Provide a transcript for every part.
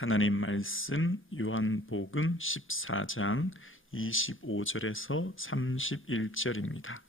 하나님 말씀 요한복음 14장 25절에서 31절입니다.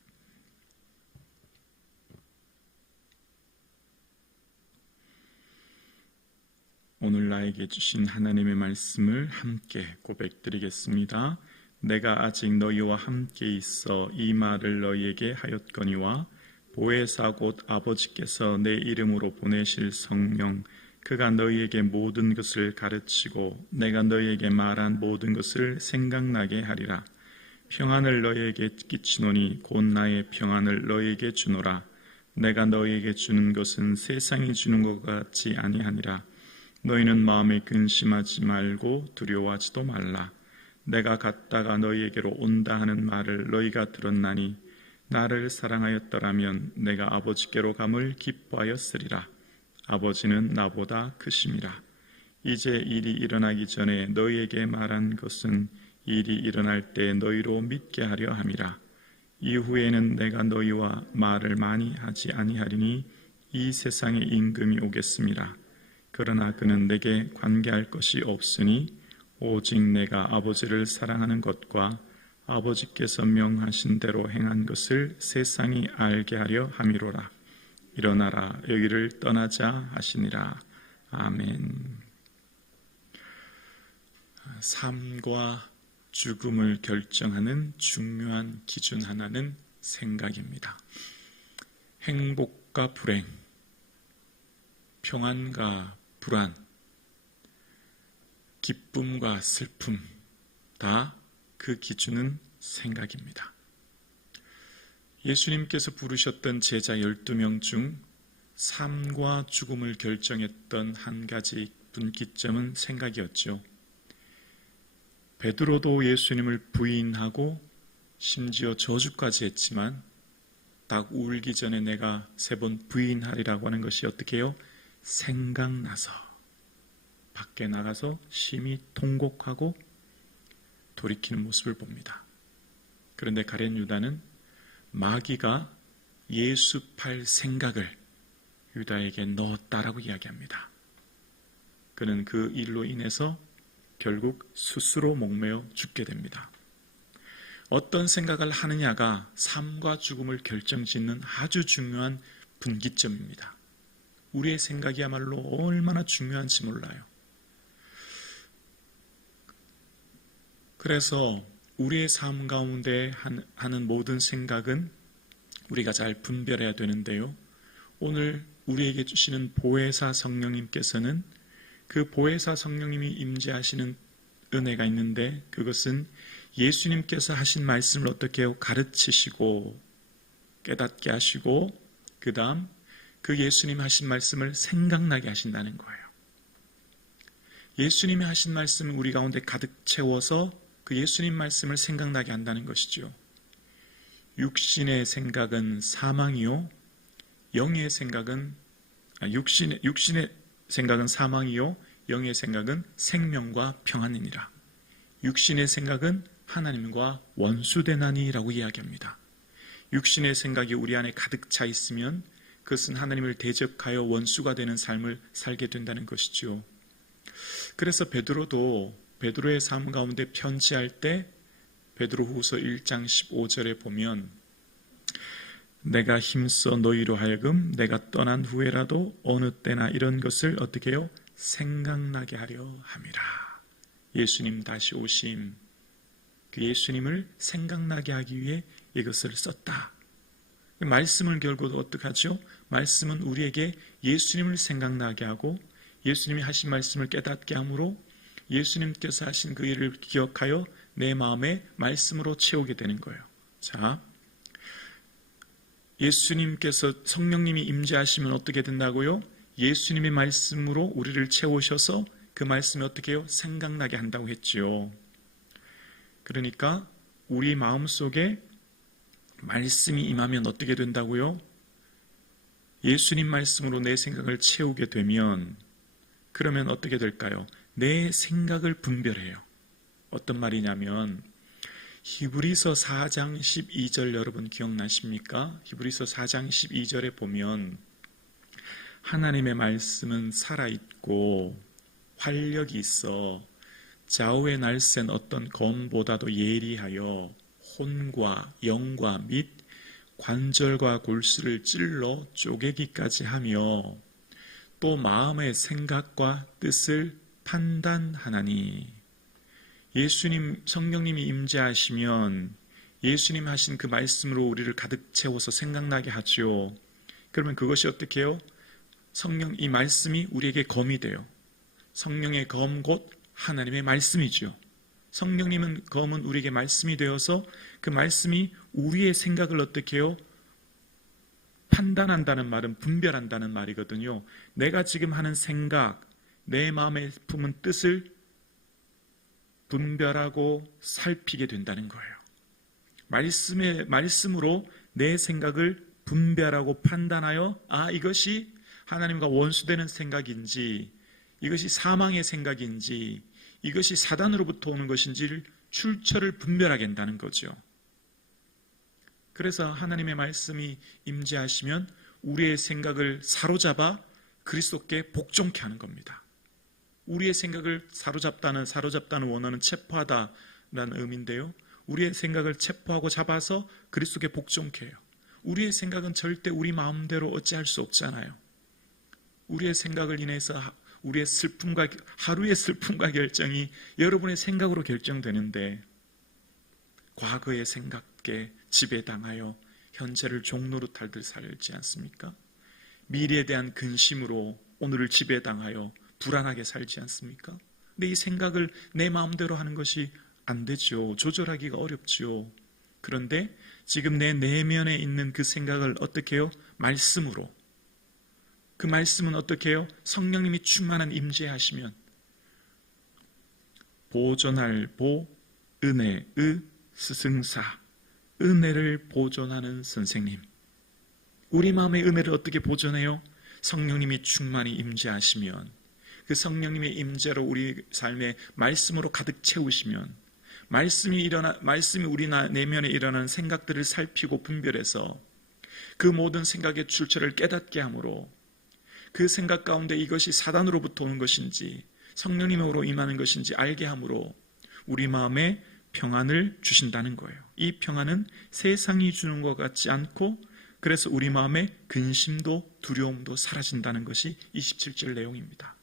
오늘 나에게 주신 하나님의 말씀을 함께 고백드리겠습니다. 내가 아직 너희와 함께 있어 이 말을 너희에게 하였거니와 보혜사 곧 아버지께서 내 이름으로 보내실 성령 그가 너희에게 모든 것을 가르치고 내가 너희에게 말한 모든 것을 생각나게 하리라. 평안을 너희에게 끼치노니 곧 나의 평안을 너희에게 주노라. 내가 너희에게 주는 것은 세상이 주는 것 같지 아니하니라. 너희는 마음에 근심하지 말고 두려워하지도 말라. 내가 갔다가 너희에게로 온다 하는 말을 너희가 들었나니 나를 사랑하였더라면 내가 아버지께로 감을 기뻐하였으리라. 아버지는 나보다 크심이라. 이제 일이 일어나기 전에 너희에게 말한 것은 일이 일어날 때 너희로 믿게 하려 함이라. 이후에는 내가 너희와 말을 많이 하지 아니하리니 이 세상에 임금이 오겠습니다. 그러나 그는 내게 관계할 것이 없으니 오직 내가 아버지를 사랑하는 것과 아버지께서 명하신 대로 행한 것을 세상이 알게 하려 함이로라. 일어나라 여기를 떠나자 하시니라. 아멘. 삶과 죽음을 결정하는 중요한 기준 하나는 생각입니다. 행복과 불행, 평안과 불안, 기쁨과 슬픔, 다 그 기준은 생각입니다. 예수님께서 부르셨던 제자 12명 중 삶과 죽음을 결정했던 한 가지 분기점은 생각이었죠. 베드로도 예수님을 부인하고 심지어 저주까지 했지만 딱 울기 전에 내가 3번 부인하리라고 하는 것이 어떻게 해요? 생각나서 밖에 나가서 심히 통곡하고 돌이키는 모습을 봅니다. 그런데 가룟 유다는 마귀가 예수 팔 생각을 유다에게 넣었다라고 이야기합니다. 그는 그 일로 인해서 결국 스스로 목매어 죽게 됩니다. 어떤 생각을 하느냐가 삶과 죽음을 결정짓는 아주 중요한 분기점입니다. 우리의 생각이야말로 얼마나 중요한지 몰라요. 그래서 우리의 삶 가운데 하는 모든 생각은 우리가 잘 분별해야 되는데요. 오늘 우리에게 주시는 보혜사 성령님께서는 그 보혜사 성령님이 임재하시는 은혜가 있는데 그것은 예수님께서 하신 말씀을 어떻게 해요? 가르치시고 깨닫게 하시고 그 다음 그 예수님 하신 말씀을 생각나게 하신다는 거예요. 예수님이 하신 말씀을 우리 가운데 가득 채워서 그 예수님 말씀을 생각나게 한다는 것이죠. 육신의 생각은 사망이요, 영의 생각은 육신의 생각은 사망이요, 영의 생각은 생명과 평안이니라. 육신의 생각은 하나님과 원수되나니라고 이야기합니다. 육신의 생각이 우리 안에 가득 차 있으면 그것은 하나님을 대적하여 원수가 되는 삶을 살게 된다는 것이죠. 그래서 베드로의 삶 가운데 편지할 때 베드로후서 1장 15절에 보면 내가 힘써 너희로 하여금 내가 떠난 후에라도 어느 때나 이런 것을 어떻게 해요? 생각나게 하려 함이라. 예수님 다시 오심, 그 예수님을 생각나게 하기 위해 이것을 썼다. 말씀을 결국 어떻게 하죠? 말씀은 우리에게 예수님을 생각나게 하고 예수님이 하신 말씀을 깨닫게 하므로 예수님께서 하신 그 일을 기억하여 내 마음에 말씀으로 채우게 되는 거예요. 자, 예수님께서 성령님이 임재하시면 어떻게 된다고요? 예수님의 말씀으로 우리를 채우셔서 그 말씀이 어떻게 해요? 생각나게 한다고 했지요. 그러니까 우리 마음속에 말씀이 임하면 어떻게 된다고요? 예수님 말씀으로 내 생각을 채우게 되면 그러면 어떻게 될까요? 내 생각을 분별해요. 어떤 말이냐면 히브리서 4장 12절 여러분 기억나십니까? 히브리서 4장 12절에 보면 하나님의 말씀은 살아있고 활력이 있어 좌우에 날쌘 어떤 검보다도 예리하여 혼과 영과 및 관절과 골수를 찔러 쪼개기까지 하며 또 마음의 생각과 뜻을 판단하나니. 예수님, 성령님이 임재하시면 예수님 하신 그 말씀으로 우리를 가득 채워서 생각나게 하죠. 그러면 그것이 어떻게 해요? 이 말씀이 우리에게 검이 돼요. 성령의 검 곧 하나님의 말씀이죠. 성령님은 검은 우리에게 말씀이 되어서 그 말씀이 우리의 생각을 어떻게 해요? 판단한다는 말은 분별한다는 말이거든요. 내가 지금 하는 생각, 내 마음에 품은 뜻을 분별하고 살피게 된다는 거예요. 말씀으로 내 생각을 분별하고 판단하여 이것이 하나님과 원수되는 생각인지, 이것이 사망의 생각인지, 이것이 사단으로부터 오는 것인지를 출처를 분별하게 한다는 거죠. 그래서 하나님의 말씀이 임재하시면 우리의 생각을 사로잡아 그리스도께 복종케 하는 겁니다. 우리의 생각을 사로잡다는 원어는 체포하다라는 의미인데요. 우리의 생각을 체포하고 잡아서 그리스도께 복종케 해요. 우리의 생각은 절대 우리 마음대로 어찌할 수 없잖아요. 우리의 생각을 인해서 우리의 하루의 슬픔과 결정이 여러분의 생각으로 결정되는데, 과거의 생각에 지배당하여 현재를 종노릇 하듯 살지 않습니까? 미래에 대한 근심으로 오늘을 지배당하여 불안하게 살지 않습니까? 근데 이 생각을 내 마음대로 하는 것이 안 되죠. 조절하기가 어렵죠. 그런데 지금 내 내면에 있는 그 생각을 어떻게 해요? 말씀으로. 그 말씀은 어떻게 해요? 성령님이 충만한 임재하시면 보존할 은혜의 스승사, 은혜를 보존하는 선생님. 우리 마음의 은혜를 어떻게 보존해요? 성령님이 충만히 임재하시면, 그 성령님의 임재로 우리 삶의 말씀으로 가득 채우시면, 말씀이 우리 내면에 일어나는 생각들을 살피고 분별해서 그 모든 생각의 출처를 깨닫게 함으로, 그 생각 가운데 이것이 사단으로부터 오는 것인지 성령님으로 임하는 것인지 알게 함으로 우리 마음에 평안을 주신다는 거예요. 이 평안은 세상이 주는 것 같지 않고, 그래서 우리 마음에 근심도 두려움도 사라진다는 것이 27절 내용입니다.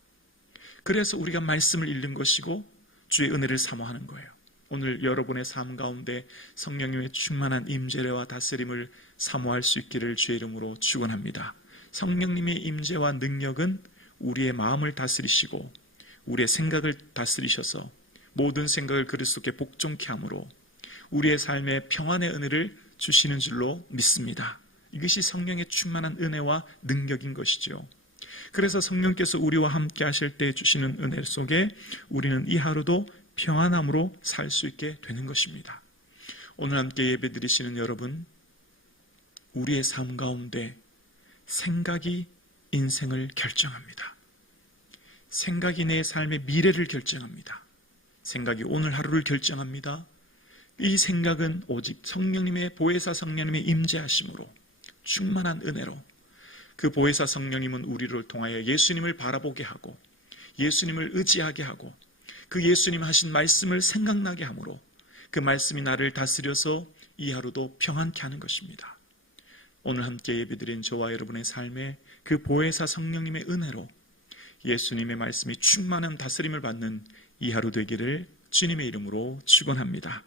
그래서 우리가 말씀을 읽는 것이고 주의 은혜를 사모하는 거예요. 오늘 여러분의 삶 가운데 성령님의 충만한 임재와 다스림을 사모할 수 있기를 주의 이름으로 축원합니다. 성령님의 임재와 능력은 우리의 마음을 다스리시고 우리의 생각을 다스리셔서 모든 생각을 그리스도께 복종케 함으로 우리의 삶에 평안의 은혜를 주시는 줄로 믿습니다. 이것이 성령의 충만한 은혜와 능력인 것이죠. 그래서 성령께서 우리와 함께 하실 때 주시는 은혜 속에 우리는 이 하루도 평안함으로 살 수 있게 되는 것입니다. 오늘 함께 예배 드리시는 여러분, 우리의 삶 가운데 생각이 인생을 결정합니다. 생각이 내 삶의 미래를 결정합니다. 생각이 오늘 하루를 결정합니다. 이 생각은 오직 성령님의 보혜사 성령님의 임재하심으로 충만한 은혜로, 그 보혜사 성령님은 우리를 통하여 예수님을 바라보게 하고 예수님을 의지하게 하고 그 예수님 하신 말씀을 생각나게 함으로 그 말씀이 나를 다스려서 이 하루도 평안케 하는 것입니다. 오늘 함께 예배드린 저와 여러분의 삶에 그 보혜사 성령님의 은혜로 예수님의 말씀이 충만한 다스림을 받는 이 하루 되기를 주님의 이름으로 축원합니다.